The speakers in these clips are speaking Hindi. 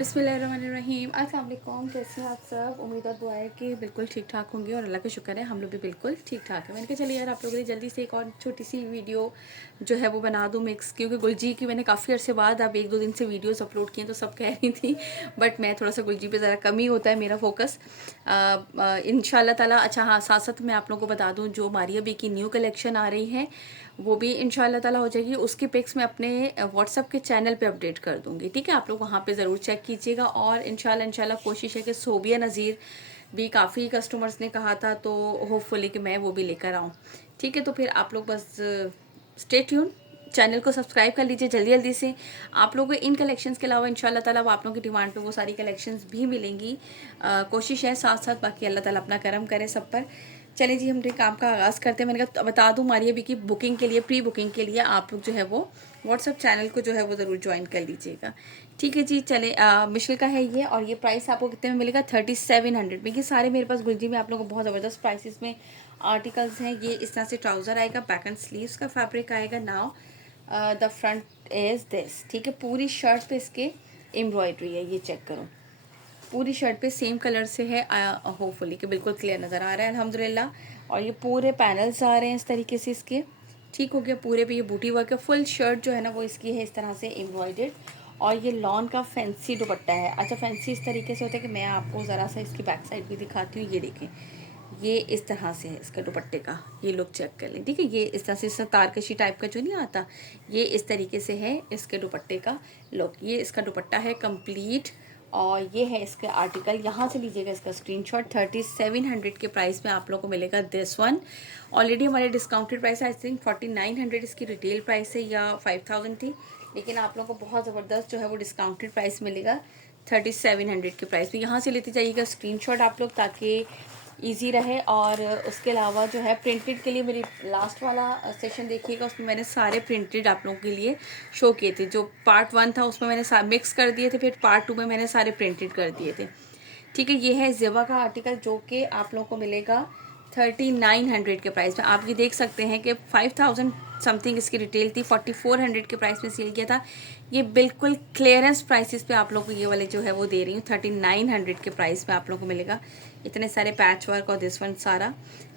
बिस्मिल्लाहिर्रहमानिर्रहीम। अस्सलाम वालेकुम। कैसे हैं आप सब? उम्मीद और दुआ है कि बिल्कुल ठीक ठाक होंगे और अल्लाह का शुक्र है हम लोग भी बिल्कुल ठीक ठाक है। मैंने कहा चलिए यार आप लोगों के लिए जल्दी से एक और छोटी सी वीडियो जो है वो बना दूँ मिक्स, क्योंकि गुलजी की मैंने काफ़ी अर्से बाद अब 1-2 दिन से वीडियोस अपलोड किए तो सब कह रही थी, बट मैं थोड़ा सा गुलजी पे ज़रा कम ही होता है मेरा फोकस इंशाल्लाह ताला। अच्छा हाँ, साथ साथ मैं आप लोगों को बता दूँ जो मारिया बी की न्यू कलेक्शन आ रही है वो भी इंशाल्लाह ताला हो जाएगी। उसकी पिक्स मैं अपने व्हाट्सअप के चैनल पे अपडेट कर दूंगी, ठीक है? आप लोग वहाँ पे ज़रूर चेक कीजिएगा। और इंशाल्लाह कोशिश है कि सोबिया नज़ीर भी काफ़ी कस्टमर्स ने कहा था, तो होपफुली कि मैं वो भी लेकर आऊँ, ठीक है? तो फिर आप लोग बस स्टे ट्यून, चैनल को सब्सक्राइब कर लीजिए जल्दी जल्दी से। आप लोगों को इन कलेक्शंस के अलावा इंशाल्लाह ताला आप लोगों की डिमांड पे वो सारी कलेक्शंस भी मिलेंगी। कोशिश है साथ साथ, बाकी अल्लाह ताला अपना करम करे सब पर। चलिए जी, हम अपने काम का आगाज़ करते हैं। मैंने कहा बता दूं मारिया बी की बुकिंग के लिए, प्री बुकिंग के लिए आप लोग जो है वो व्हाट्सअप चैनल को जो है वो ज़रूर ज्वाइन कर लीजिएगा, ठीक है जी? चले मिशेल का है ये, और ये प्राइस आपको कितने में मिलेगा? 3700 में। ये सारे मेरे पास गुलजी में आप लोगों को बहुत ज़बरदस्त प्राइसेस में आर्टिकल्स हैं। ये इस तरह से ट्राउज़र आएगा, बैक एंड स्लीव्स का फैब्रिक आएगा। Now the front is this, ठीक है? पूरी शर्ट पे इसके एम्ब्रॉयडरी है, ये चेक करो। पूरी शर्ट पे सेम कलर से है, होपफुली कि बिल्कुल क्लियर नज़र आ रहा है अल्हम्दुलिल्लाह। और ये पूरे पैनल्स आ रहे हैं इस तरीके से इसके, ठीक हो गया? पूरे पे ये बूटी वर्क है। फुल शर्ट जो है ना वो इसकी है इस तरह से एम्ब्रॉयडर्ड, और ये लॉन का फैंसी दुपट्टा है। अच्छा, फैंसी इस तरीके से होता है कि मैं आपको ज़रा सा इसकी बैक साइड भी दिखाती हूँ। ये देखें, ये इस तरह से है इसके दुपट्टे का, ये लुक चेक कर लें, ठीक है? ये इस तरह से इसका तारकशी टाइप का जो नहीं आता, ये इस तरीके से है इसके दुपट्टे का लुक। ये इसका दुपट्टा है कंप्लीट, और ये है इसके आर्टिकल। यहाँ से लीजिएगा इसका स्क्रीनशॉट। 3700 के प्राइस में आप लोगों को मिलेगा दिस वन। ऑलरेडी हमारे डिस्काउंटेड प्राइस आई थिंक 4900 इसकी रिटेल प्राइस है, या 5000 थी, लेकिन आप लोगों को बहुत ज़बरदस्त जो है वो डिस्काउंटेड प्राइस मिलेगा 3700 के प्राइस में। यहाँ से लेते जाइएगा स्क्रीनशॉट आप लोग, ताकि इजी रहे। और उसके अलावा जो है प्रिंटेड के लिए मेरी लास्ट वाला सेशन देखिएगा, उसमें मैंने सारे प्रिंटेड आप लोगों के लिए शो किए थे। जो पार्ट 1 था उसमें मैंने मिक्स कर दिए थे, फिर पार्ट 2 में मैंने सारे प्रिंटेड कर दिए थे, ठीक है? ये है ज़ेवा का आर्टिकल जो कि आप लोगों को मिलेगा 3900 के प्राइस में। आप ये देख सकते हैं कि 5000 समथिंग इसकी रिटेल थी, 4400 के प्राइस में सेल किया था। ये बिल्कुल क्लियरेंस प्राइसेस पे आप लोगों को ये वाले जो है वो दे रही हूँ। 3900 के प्राइस में आप लोगों को मिलेगा। इतने सारे पैच वर्क और दिस वन सारा।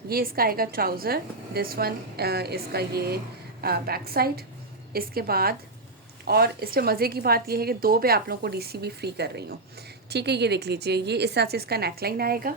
ये इसका आएगा ट्राउज़र, दिस वन इसका ये बैक साइड। इसके बाद और इससे मज़े की बात यह है कि 2 पे आप लोगों को डीसी भी फ्री कर रही हूँ, ठीक है? ये देख लीजिए, ये इस तरह से इसका नेकलाइन आएगा,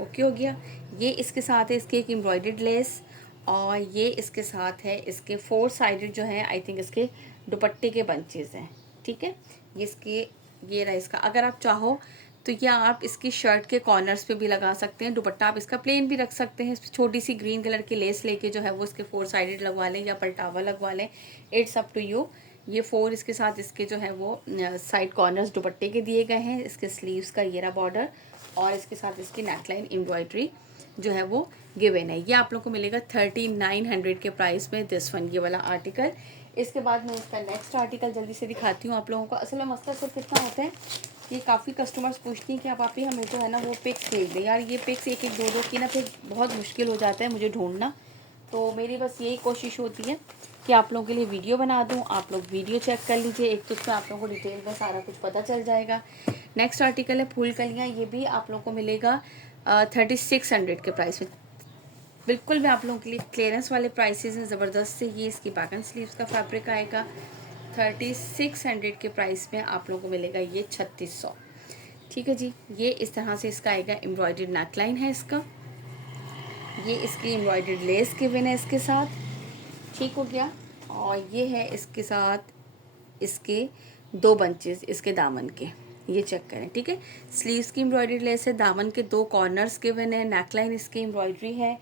ओके हो गया? ये इसके साथ है इसके एक एम्ब्रॉयडर्ड लेस, और ये इसके साथ है इसके 4 साइडेड जो है आई थिंक इसके दुपट्टे के बंचेस हैं, ठीक है? ये इसके, ये रहा इसका। अगर आप चाहो तो या आप इसकी शर्ट के कॉर्नर्स पे भी लगा सकते हैं। दुपट्टा आप इसका प्लेन भी रख सकते हैं, छोटी सी ग्रीन कलर की लेस लेके जो है वो इसके 4 साइडेड लगवा लें या पलटावा लगवा लें, इट्स अप टू यू। ये 4 इसके साथ इसके जो है वो साइड कॉर्नर्स दुपट्टे के दिए गए हैं। इसके स्लीव्स का ये रहा बॉर्डर, और इसके साथ इसकी नेकलाइन एम्ब्रॉयडरी जो है वो गिवन है। ये आप लोग को मिलेगा 3900 के प्राइस में दिस वन, ये वाला आर्टिकल। इसके बाद मैं इसका नेक्स्ट आर्टिकल जल्दी से दिखाती हूँ आप लोगों को। असल में मसला सिर्फ कितना होता है कि काफ़ी कस्टमर्स पूछती हैं कि आप ही हमें जो है ना वो पिक्स भेज दें। यार ये पिक्स एक एक दो दो की ना फिर बहुत मुश्किल हो जाता है मुझे ढूंढना, तो मेरी बस यही कोशिश होती है कि आप लोगों के लिए वीडियो बना दूं। आप लोग वीडियो चेक कर लीजिए, एक तो उसमें आप लोगों को डिटेल में सारा कुछ पता चल जाएगा। नेक्स्ट आर्टिकल है फूल कलियाँ, ये भी आप लोगों को मिलेगा 3600 के प्राइस में। बिल्कुल मैं आप लोगों के लिए क्लियरेंस वाले प्राइसेस हैं ज़बरदस्त से। ये इसकी बैक एंड स्लीव्स का फैब्रिक आएगा 3600 के प्राइस में आप लोगों को मिलेगा ये 3600, ठीक है जी? ये इस तरह से इसका आएगा। एम्ब्रॉयडर्ड नेकलाइन है इसका, ये इसकी एम्ब्रॉयडर्ड लेस गिवन है इसके साथ, ठीक हो गया? और ये है इसके साथ इसके 2 बंचेस इसके दामन के, ये चेक करें, ठीक है? स्लीव्स की एम्ब्रॉयडरी लेस है, दामन के 2 कॉर्नर्स गिवन है, नेकलाइन इसकी एम्ब्रॉयडरी है,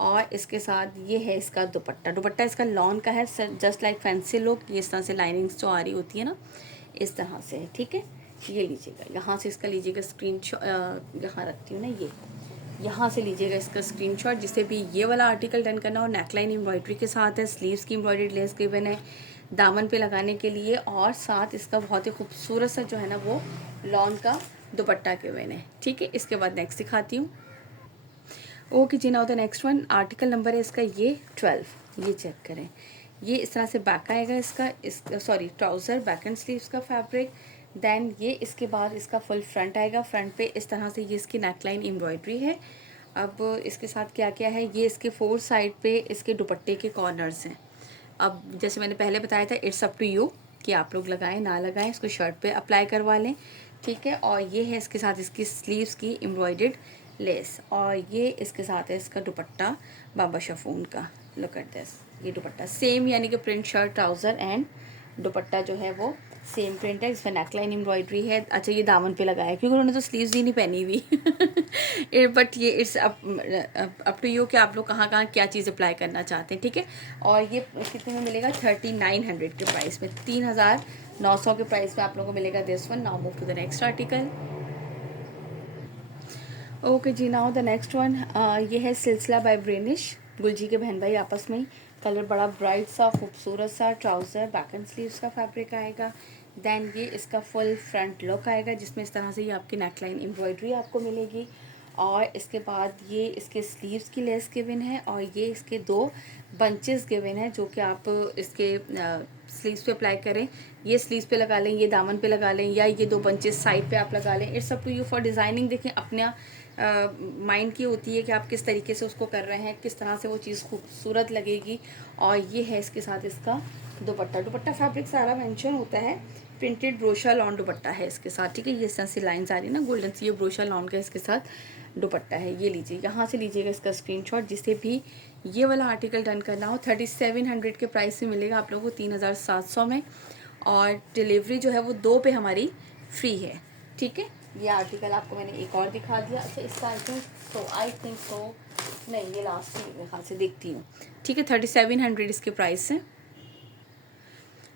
और इसके साथ ये है इसका दुपट्टा। दुपट्टा इसका लॉन का है, जस्ट लाइक फैंसी लुक। ये इस तरह से लाइनिंग्स जो आ रही होती है ना, इस तरह से है, ठीक है? ये लीजिएगा, यहाँ से इसका लीजिएगा स्क्रीनशॉट, यहाँ रखती हूँ ना, ये यहाँ से लीजिएगा इसका स्क्रीनशॉट। जिसे भी ये वाला आर्टिकल डन करना हो, नेकलाइन एम्ब्रॉयडरी के साथ है, स्लीव्स की एम्ब्रॉयडरी लेस गिवन है दामन पे लगाने के लिए, और साथ इसका बहुत ही खूबसूरत सा जो है ना वो लॉन का दुपट्टा गिवन है, ठीक है? इसके बाद नेक्स्ट दिखाती हूँ। ओके जी, now the next one article number है इसका ये 12। ये चेक करें, ये इस तरह से बैक आएगा इसका, इस sorry trouser, back and sleeves का फैब्रिक, देन ये इसके बाद इसका फुल फ्रंट आएगा। फ्रंट पे इस तरह से ये इसकी नेकलाइन एम्ब्रॉयडरी है। अब इसके साथ क्या क्या है, ये इसके 4 साइड पे इसके दुपट्टे के कॉर्नर्स हैं। अब जैसे मैंने पहले बताया था, इट्स अप टू यू कि आप लोग लगाएं ना लगाएं, इसको शर्ट पे अप्लाई करवा लें, ठीक है। और ये है इसके साथ इसकी स्लीव्स की एम्ब्रॉयडर्ड लेस, और ये इसके साथ है इसका दुपट्टा बाबा शफून का। लुक एट दिस, ये दुपट्टा सेम, यानी कि प्रिंट शर्ट ट्राउज़र एंड दुपट्टा जो है वो सेम प्रिंट है। इसमें नेकलाइन एम्ब्रॉयडरी है। अच्छा, ये दामन पे लगाया है क्योंकि उन्होंने तो स्लीव्स ही नहीं पहनी हुई बट ये इट्स अप टू यू कि आप लोग कहाँ कहाँ क्या चीज़ अप्लाई करना चाहते हैं, ठीक है। और ये कितने में मिलेगा, 3900 के प्राइस में, 3900 के प्राइस में आप लोगों को मिलेगा this one. Now move to the next article. Okay जी, नाउ द नेक्स्ट वन, ये है सिलसिला बाय ब्रेनिश। गुलजी के बहन भाई आपस में, कलर बड़ा ब्राइट सा खूबसूरत सा, ट्राउज़र बैक एंड स्लीव्स का फैब्रिक आएगा। देन ये इसका फुल फ्रंट लुक आएगा जिसमें इस तरह से ये आपकी नेकलाइन एम्ब्रॉयडरी आपको मिलेगी। और इसके बाद ये इसके स्लीव्स की लेस गिवन है, और ये इसके 2 बंचेस गिवन है जो कि आप इसके स्लीव्स पे अप्लाई करें। ये स्लीव्स पे लगा लें, ये दामन पे लगा लें, या ये 2 बंचेस साइड पे आप लगा लें। It's up to you for designing. देखें, अपना माइंड की होती है कि आप किस तरीके से उसको कर रहे हैं, किस तरह से वो चीज़ खूबसूरत लगेगी। और ये है इसके साथ इसका दुपट्टा। दुपट्टा फैब्रिक सारा मेंशन होता है, प्रिंटेड ब्रोशा लॉन दुपट्टा है इसके साथ, ठीक है। ये इस तरह से लाइन्स आ रही है ना गोल्डन सी, ये ब्रोशा लॉन का इसके साथ दुपट्टा है। ये लीजिए, यहाँ से लीजिएगा इसका स्क्रीनशॉट। जिसे भी ये वाला आर्टिकल डन करना हो, 3700 के प्राइस से मिलेगा आप लोगों को 3700 में। और डिलीवरी जो है वो 2 पे हमारी फ्री है, ठीक है। ये आर्टिकल आपको मैंने एक और दिखा दिया। अच्छा, इसका आई थिंक सो नहीं, ये लास्ट मेरे ख्याल से देखती हूँ, ठीक है। 3700 इसके प्राइस है।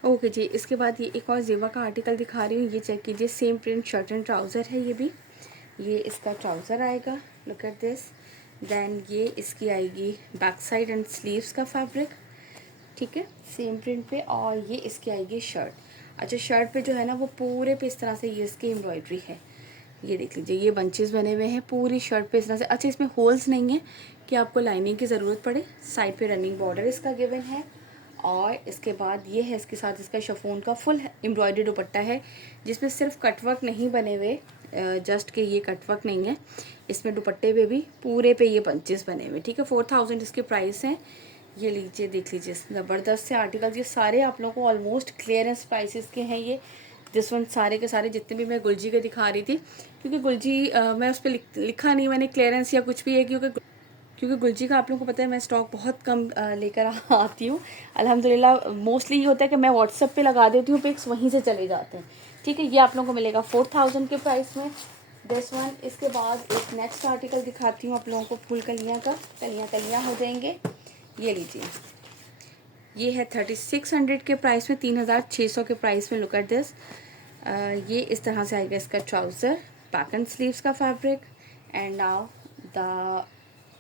ओके जी, इसके बाद ये एक और जेवा का आर्टिकल दिखा रही हूँ। ये चेक कीजिए, same print shirt and trouser है ये भी। ये इसका ट्राउज़र आएगा, लुक एट दिस। देन ये इसकी आएगी बैक साइड एंड स्लीव्स का फैब्रिक, ठीक है, सेम प्रिंट पे। और ये इसकी आएगी शर्ट। अच्छा, शर्ट पे जो है ना वो पूरे पे इस तरह से ये इसकी एम्ब्रॉयडरी है। ये देख लीजिए, ये बंचेस बने हुए हैं पूरी शर्ट पे इस तरह से। अच्छा, इसमें होल्स नहीं है कि आपको लाइनिंग की ज़रूरत पड़े। साइड पे रनिंग बॉर्डर इसका गिवन है। और इसके बाद ये है इसके साथ इसका शिफॉन का फुल एम्ब्रॉयडरी दुपट्टा है जिसमें सिर्फ कटवर्क नहीं बने हुए, जस्ट के ये कटवर्क नहीं है, इसमें दुपट्टे पे भी पूरे पे ये बंचेस बने हुए, ठीक है। 4000 इसके प्राइस हैं। ये लीजिए, देख लीजिए, ज़बरदस्त से आर्टिकल्स। ये सारे आप लोगों को ऑलमोस्ट क्लियरेंस प्राइसेस के हैं। ये दिस वन सारे के सारे जितने भी मैं गुलजी के दिखा रही थी, क्योंकि गुलजी मैं उस पर लिखा नहीं मैंने क्लियरेंस या कुछ भी है, क्योंकि गुलजी का आप लोगों को पता है मैं स्टॉक बहुत कम लेकर आती हूँ अल्हम्दुलिल्लाह। मोस्टली ये होता है कि मैं व्हाट्सएप पे लगा देती हूँ, पिक्स वहीं से चले जाते हैं, ठीक है। ये आप लोगों को मिलेगा 4000 के प्राइस में, दिस वन। इसके बाद एक नेक्स्ट आर्टिकल दिखाती हूँ आप लोगों को, फुल कलियाँ का, कलियाँ हो जाएंगे। ये लीजिए, ये है 3600 के प्राइस में, 3600 के प्राइस में। लुक एट दिस, ये इस तरह से आएगा इसका ट्राउज़र, बैक एंड स्लीव्स का fabric. And now the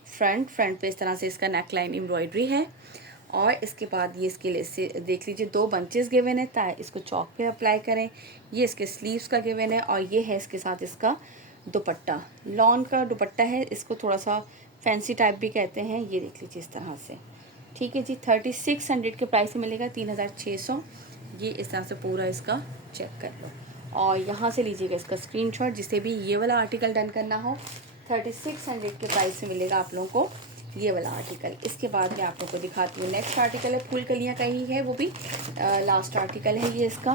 front पे इस तरह से इसका नेक लाइन एम्ब्रॉयडरी है। और इसके बाद ये इसके लिए से देख लीजिए 2 बंचेस गिवन है, ताकि इसको चौक पे अप्लाई करें। ये इसके स्लीव्स का गिवन है। और ये है इसके साथ इसका दुपट्टा, लॉन का दुपट्टा है, इसको थोड़ा सा फैंसी टाइप भी कहते हैं। ये देख लीजिए इस तरह से, ठीक है जी। 3600 के प्राइस से मिलेगा 3600। ये इस तरह से पूरा इसका चेक कर लो और यहाँ से लीजिएगा इसका स्क्रीनशॉट। जिसे भी ये वाला आर्टिकल डन करना हो, 3600 के प्राइस से मिलेगा आप लोगों को ये वाला आर्टिकल। इसके बाद मैं आप लोगों को दिखाती हूँ नेक्स्ट आर्टिकल है, फुल कलियाँ का ही है, वो भी लास्ट आर्टिकल है ये इसका।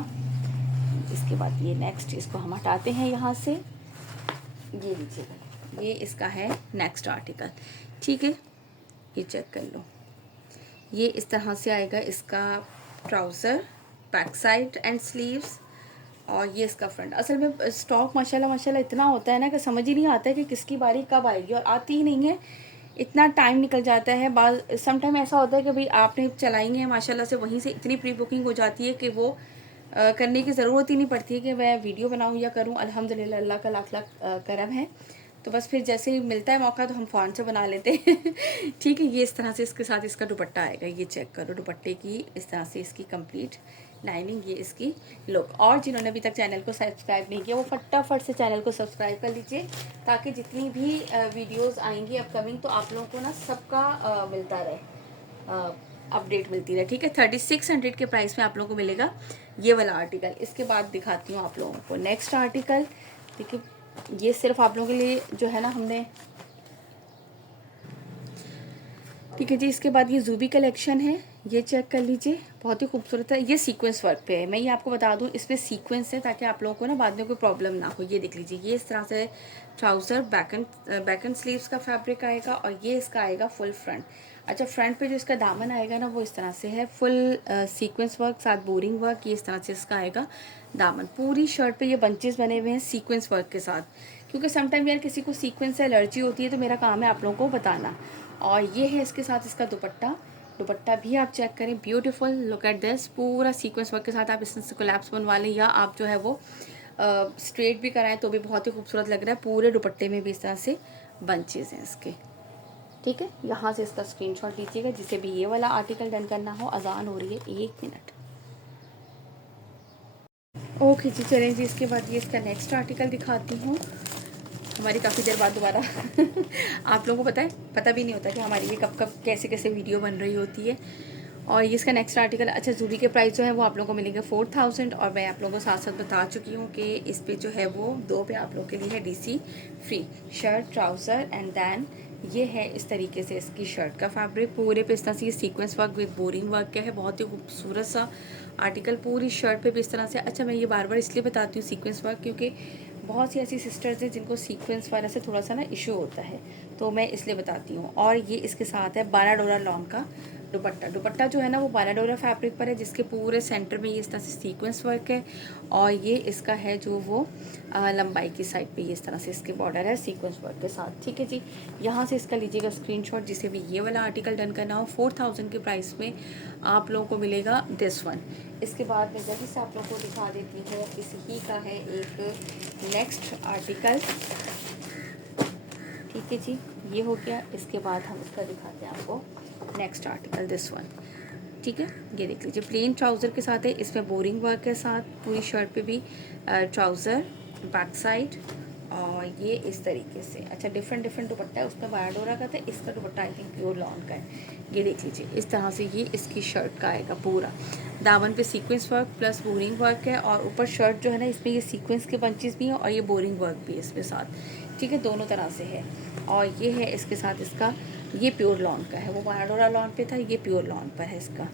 इसके बाद ये नेक्स्ट, इसको हम हटाते हैं यहाँ से। ये लीजिएगा, ये इसका है नेक्स्ट आर्टिकल, ठीक है। ये चेक कर लो, ये इस तरह से आएगा इसका trouser, back side and sleeves. और ये इसका फ्रंट। असल में स्टॉक माशाल्लाह इतना होता है ना कि समझ ही नहीं आता है कि किसकी बारी कब आएगी, और आती ही नहीं है, इतना टाइम निकल जाता है। सम टाइम ऐसा होता है कि भाई आपने चलाई है माशाल्लाह से, वहीं से इतनी प्री बुकिंग हो जाती है कि वो करने की ज़रूरत ही नहीं पड़ती है कि मैं वीडियो बनाऊँ या करूँ। अल्हम्दुलिल्लाह, अल्लाह का लाख लाख करम है। तो बस फिर जैसे ही मिलता है मौका तो हम फ़ौरन से बना लेते हैं ठीक है। ये इस तरह से इसके साथ इसका दुपट्टा आएगा। ये चेक करो, दुपट्टे की इस तरह से इसकी कंप्लीट लाइनिंग, ये इसकी लुक। और जिन्होंने अभी तक चैनल को सब्सक्राइब नहीं किया, वो फटाफट से चैनल को सब्सक्राइब कर लीजिए, ताकि जितनी भी वीडियोस आएंगी अपकमिंग तो आप लोगों को ना सबका मिलता रहे अपडेट मिलती रहे, ठीक है। 3600 के प्राइस में आप लोगों को मिलेगा ये वाला आर्टिकल। इसके बाद दिखाती हूँ आप लोगों को नेक्स्ट आर्टिकल। देखिए ये सिर्फ आप लोगों के लिए जो है ना हमने, ठीक है जी। इसके बाद ये जूबी कलेक्शन है, ये चेक कर लीजिए, बहुत ही खूबसूरत है। ये सीक्वेंस वर्क पे है, मैं ये आपको बता दूं इसमें सीक्वेंस है ताकि आप लोगों को ना बाद में कोई प्रॉब्लम ना हो। ये देख लीजिए, ये इस तरह से ट्राउज़र बैकन स्लीव्स का फैब्रिक आएगा और ये इसका आएगा फुल फ्रंट। अच्छा, फ्रंट पे जो इसका दामन आएगा ना वो इस तरह से है, फुल सीक्वेंस वर्क साथ बोरिंग वर्क, ये इस तरह से इसका आएगा दामन। पूरी शर्ट पे ये बंचेस बने हुए हैं सीक्वेंस वर्क के साथ, क्योंकि समटाइम यार किसी को सीक्वेंस से एलर्जी होती है, तो मेरा काम है आप लोगों को बताना। और ये है इसके साथ इसका दुपट्टा। दुपट्टा भी आप चेक करें, ब्यूटीफुल, लुक एट दिस, पूरा सीक्वेंस वर्क के साथ आप इससे कोलैप्स बनवा लें या आप जो है वो स्ट्रेट भी कराएं तो भी बहुत ही खूबसूरत लग रहा है। पूरे दुपट्टे में भी इस तरह से बंचेज हैं इसके, ठीक है। यहाँ से इसका स्क्रीनशॉट लीजिएगा जिसे भी ये वाला आर्टिकल डन करना हो। अजान हो रही है, 1 मिनट। ओके जी, चलें जी। इसके बाद ये इसका नेक्स्ट आर्टिकल दिखाती हूँ। हमारी काफ़ी देर बाद दोबारा आप लोगों को पता भी नहीं होता कि हमारी ये कब कब कैसे कैसे वीडियो बन रही होती है। और ये इसका नेक्स्ट आर्टिकल। अच्छा, जूबी के प्राइस जो है वो आप लोगों को मिलेंगे 4000 और मैं आप लोगों को साथ साथ बता चुकी हूँ कि इस पे जो है वो 2 पे आप लोगों के लिए है DC free. Shirt, trouser and then ये है इस तरीके से इसकी शर्ट का फैब्रिक। पूरे पे इस तरह से ये sequence work with boring work क्या है, बहुत ही खूबसूरत सा आर्टिकल। पूरी शर्ट पे भी इस तरह से। अच्छा, मैं ये बार बार इसलिए बताती हूँ सीक्वेंस वर्क, क्योंकि बहुत सी ऐसी सिस्टर्स हैं जिनको सीक्वेंस वाला से थोड़ा सा ना इशू होता है, तो मैं इसलिए बताती हूँ। और ये इसके साथ है 12 डोरा लॉन्ग का दुपट्टा। दुपट्टा जो है ना वो 12 डोरा फैब्रिक पर है, जिसके पूरे सेंटर में ये इस तरह से सीक्वेंस वर्क है। और ये इसका है जो वो लंबाई की साइड पे ये इस तरह से इसके बॉर्डर है सीक्वेंस वर्क के साथ, ठीक है जी। यहाँ से इसका लीजिएगा स्क्रीनशॉट जिसे भी ये वाला आर्टिकल डन करना हो। 4000 के प्राइस में आप लोगों को मिलेगा दिस वन। इसके बाद मैं जल्दी से आप लोगों को दिखा देती हूँ, इसी का है एक नेक्स्ट आर्टिकल, ठीक है जी। ये हो गया। इसके बाद हम इसका दिखाते हैं आपको नेक्स्ट आर्टिकल, दिस वन, ठीक है। ये देख लीजिए, प्लेन ट्राउज़र के साथ है, इसमें बोरिंग वर्क के साथ पूरी शर्ट पे भी ट्राउज़र बैक साइड और ये इस तरीके से। अच्छा, डिफरेंट दुपट्टा है, उसमें 12 डोरा का था, इसका दुपट्टा आई थिंक प्योर लॉन का है। ये देख लीजिए, इस तरह से ये इसकी शर्ट का आएगा पूरा। दामन पे sequence work plus boring work है और ऊपर शर्ट जो है ना इसमें ये सीक्वेंस के बंचेस भी हैं और ये बोरिंग वर्क भी है इसके साथ, ठीक है, दोनों तरह से है। और ये है इसके साथ इसका, ये प्योर लॉन का है, वो 12 डोरा लॉन पे था, ये प्योर लॉन पर है इसका,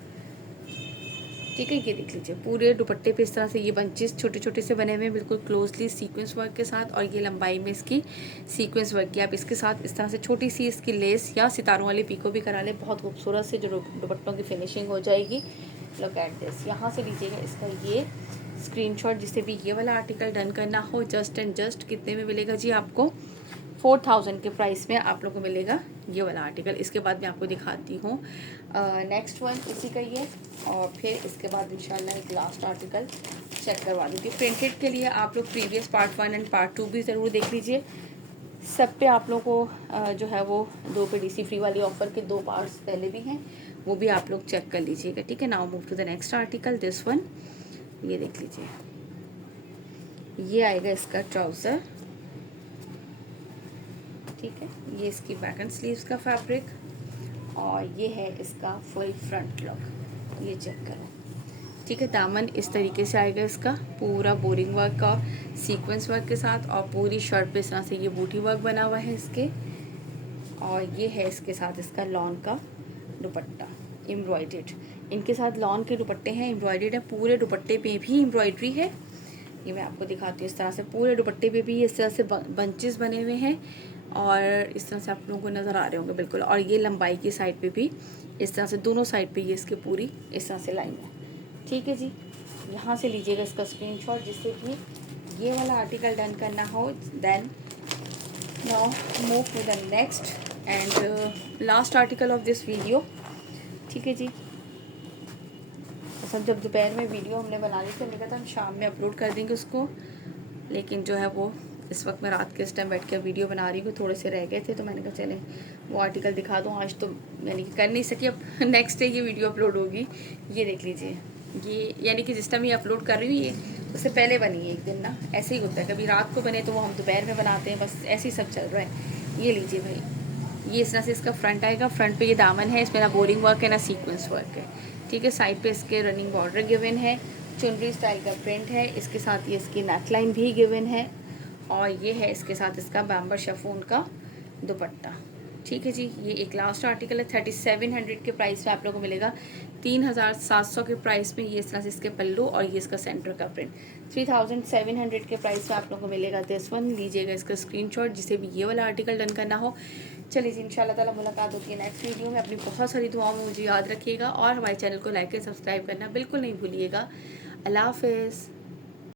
ठीक है। ये देख लीजिए, पूरे दुपट्टे पे इस तरह से ये बंचेस छोटे छोटे से बने हुए हैं, बिल्कुल क्लोजली सीक्वेंस वर्क के साथ। और ये लंबाई में इसकी सीक्वेंस वर्क की, आप इसके साथ इस तरह से छोटी सी इसकी लेस या सितारों वाली पीको भी करा ले, बहुत खूबसूरत से जो दुपट्टों की फिनिशिंग हो जाएगी। Look at this. यहाँ से लीजिएगा इसका ये स्क्रीनशॉट जिससे भी ये वाला आर्टिकल डन करना हो। जस्ट एंड जस्ट कितने में मिलेगा जी आपको? 4000 के प्राइस में आप लोगों को मिलेगा ये वाला आर्टिकल। इसके बाद मैं आपको दिखाती हूँ नेक्स्ट वन इसी का ही है, और फिर इसके बाद इंशाल्लाह एक लास्ट आर्टिकल चेक करवा देती हूँ। प्रिंटेड के लिए आप लोग प्रीवियस पार्ट 1 एंड पार्ट 2 भी ज़रूर देख लीजिए। सब पे आप लोगों को जो है वो 2 पे DC फ्री वाली ऑफ़र के 2 पार्ट्स पहले भी हैं, वो भी आप लोग चेक कर लीजिएगा, ठीक है। Now move to the next article, this one. ये देख लीजिए, ये आएगा इसका ट्राउज़र, ठीक है। ये इसकी बैक एंड स्लीव्स का फैब्रिक और ये है इसका फुल फ्रंट लुक, ये चेक करो, ठीक है। दामन इस तरीके से आएगा इसका, पूरा बोरिंग वर्क का सीक्वेंस वर्क के साथ और पूरी शर्ट पे इस तरह से ये बूटी वर्क बना हुआ है इसके। और ये है इसके साथ इसका लॉन का दुपट्टा एम्ब्रॉयडर्ड, इनके साथ लॉन के दुपट्टे हैं, एम्ब्रॉयडर्ड है, पूरे दुपट्टे पे भी एम्ब्रॉयडरी है। ये मैं आपको दिखाती हूँ, इस तरह से पूरे दुपट्टे पे भी इस तरह से बंचेस बने हुए हैं और इस तरह से आप लोगों को नज़र आ रहे होंगे बिल्कुल। और ये लंबाई की साइड पे भी इस तरह से दोनों साइड पे ये इसके पूरी इस तरह से लाइन है, ठीक है जी। यहाँ से लीजिएगा इसका स्क्रीनशॉट जिससे कि ये वाला आर्टिकल डन करना हो। Then now move to the next and last article of this video, ठीक है जी। सब जब दोपहर में वीडियो हमने बना ली थी, हमने कहा था हम शाम में अपलोड कर देंगे उसको, लेकिन जो है वो इस वक्त मैं रात के इस टाइम बैठ कर वीडियो बना रही हूँ, थोड़े से रह गए थे तो मैंने कहा चलें वो आर्टिकल दिखा दूँ। आज तो यानी कि कर नहीं सकी, अब नेक्स्ट डे ये वीडियो अपलोड होगी। ये देख लीजिए, ये यानी कि जिस टाइम ये अपलोड कर रही हूँ ये उससे पहले बनी है एक दिन ना, ऐसे ही होता है, कभी रात को बने तो वो हम दोपहर में बनाते हैं, बस ऐसे ही सब चल रहा है। ये लीजिए भाई, ये इस तरह से इसका फ्रंट आएगा। फ्रंट पे ये दामन है, इसमें ना बोरिंग वर्क है ना सीक्वेंस वर्क है, ठीक है। साइड पे इसके रनिंग बॉर्डर गिवन है, चुनरी स्टाइल का प्रिंट है, इसके साथ ये इसकी नेकलाइन भी गिवन है, और ये है इसके साथ इसका बैम्बर शिफॉन का दुपट्टा, ठीक है जी। ये एक लास्ट आर्टिकल है, 3700 के प्राइस में आप लोगों को मिलेगा। 3700 के प्राइस में ये इस तरह से इसके पल्लू और ये इसका सेंटर का प्रिंट। 3700 के प्राइस में आप लोगों को मिलेगा दिस वन। लीजिएगा इसका स्क्रीनशॉट जिसे भी ये वाला आर्टिकल डन करना हो। चलिए जी, इंशाल्लाह ताला मुलाकात होती है नेक्स्ट वीडियो में। अपनी बहुत सारी दुआओं में मुझे याद रखिएगा और हमारे चैनल को लाइक और सब्सक्राइब करना बिल्कुल नहीं भूलिएगा। अल्लाह हाफिज़।